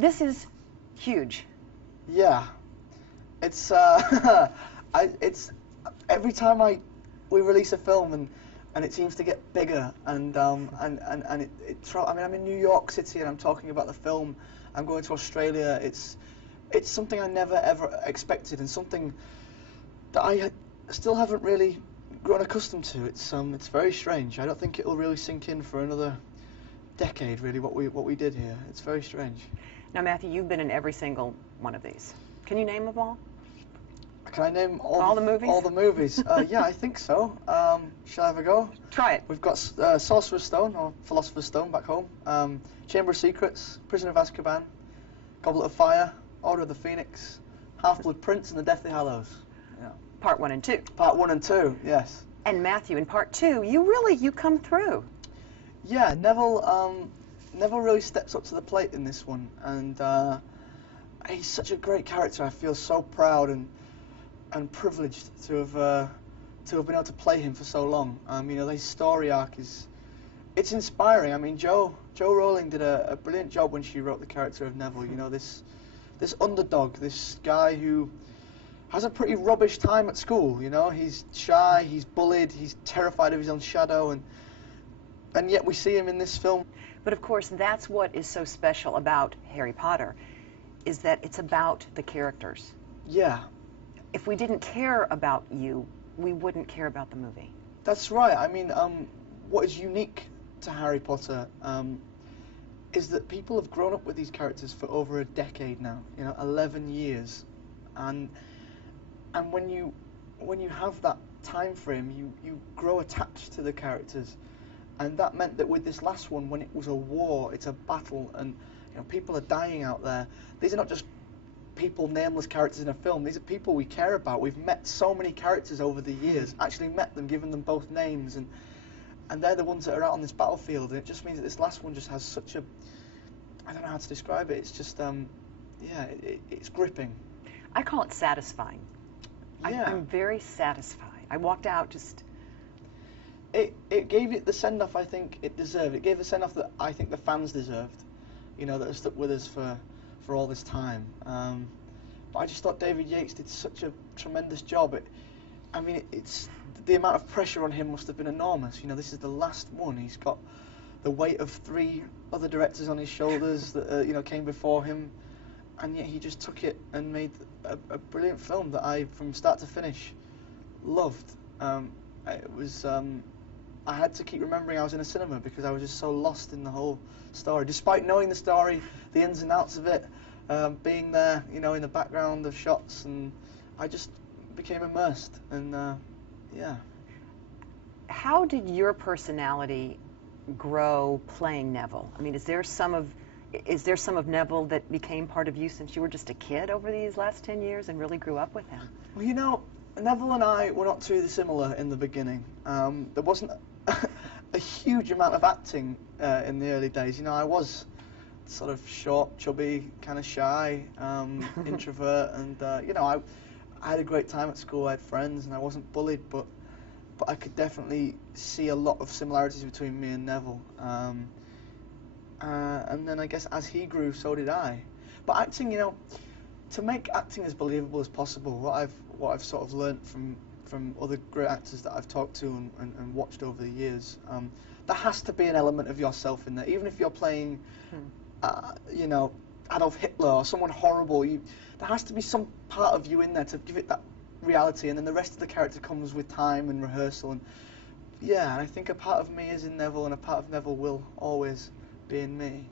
This is huge. Yeah, it's it's every time we release a film and it seems to get bigger and I mean, I'm in New York City and I'm talking about the film. I'm going to Australia. It's something I never ever expected and something that still haven't really grown accustomed to. It's very strange. I don't think it'll really sink in for another decade. Really, what we did here. It's very strange. Now, Matthew, you've been in every single one of these. Can you name them all? Can I name all the movies? All the movies. Yeah, I think so. Shall I have a go? Try it. We've got Sorcerer's Stone, or Philosopher's Stone back home, Chamber of Secrets, Prisoner of Azkaban, Goblet of Fire, Order of the Phoenix, Half-Blood Prince, and the Deathly Hallows. Yeah. Part 1 and 2. Part 1 and 2, yes. And Matthew, in Part 2, you come through. Yeah, Neville really steps up to the plate in this one, and he's such a great character. I feel so proud and privileged to have been able to play him for so long. You know, his story arc it's inspiring. I mean, Jo Rowling did a brilliant job when she wrote the character of Neville. You know, this underdog, this guy who has a pretty rubbish time at school. You know, he's shy, he's bullied, he's terrified of his own shadow, and yet we see him in this film. But of course, that's what is so special about Harry Potter, is that it's about the characters. Yeah. If we didn't care about you, we wouldn't care about the movie. That's right. I mean, what is unique to Harry Potter is that people have grown up with these characters for over a decade now. You know, 11 years, and when you have that time frame, you grow attached to the characters, and that meant that with this last one, when it was a war, it's a battle, and you know, people are dying out there. These are not just people, nameless characters in a film. These are people we care about. We've met so many characters over the years, actually met them, given them both names, and they're the ones that are out on this battlefield, and it just means that this last one just has such a, I don't know how to describe it, it's just, yeah, it's gripping. I call it satisfying. Yeah. I'm very satisfied. I walked out just... It gave it the send-off I think it deserved. It gave the send-off that I think the fans deserved, you know, that have stuck with us for all this time. But I just thought David Yates did such a tremendous job. I mean, it's the amount of pressure on him must have been enormous. You know, this is the last one. He's got the weight of 3 other directors on his shoulders that you know, came before him, and yet he just took it and made a brilliant film that I, from start to finish, loved. It was. I had to keep remembering I was in a cinema because I was just so lost in the whole story, despite knowing the story, the ins and outs of it, being there, you know, in the background of shots, and I just became immersed, and yeah. How did your personality grow playing Neville? I mean, is there some of Neville that became part of you since you were just a kid over these last 10 years and really grew up with him? Well, you know, Neville and I were not too dissimilar in the beginning. There wasn't a huge amount of acting in the early days. You know, I was sort of short, chubby, kind of shy, introvert, and you know, I had a great time at school. I had friends, and I wasn't bullied, but I could definitely see a lot of similarities between me and Neville. And then I guess as he grew, so did I. But acting, you know, to make acting as believable as possible, what I've sort of learnt from other great actors that I've talked to and watched over the years, there has to be an element of yourself in there. Even if you're playing, you know, Adolf Hitler or someone horrible, there has to be some part of you in there to give it that reality, and then the rest of the character comes with time and rehearsal. And yeah, and I think a part of me is in Neville, and a part of Neville will always be in me.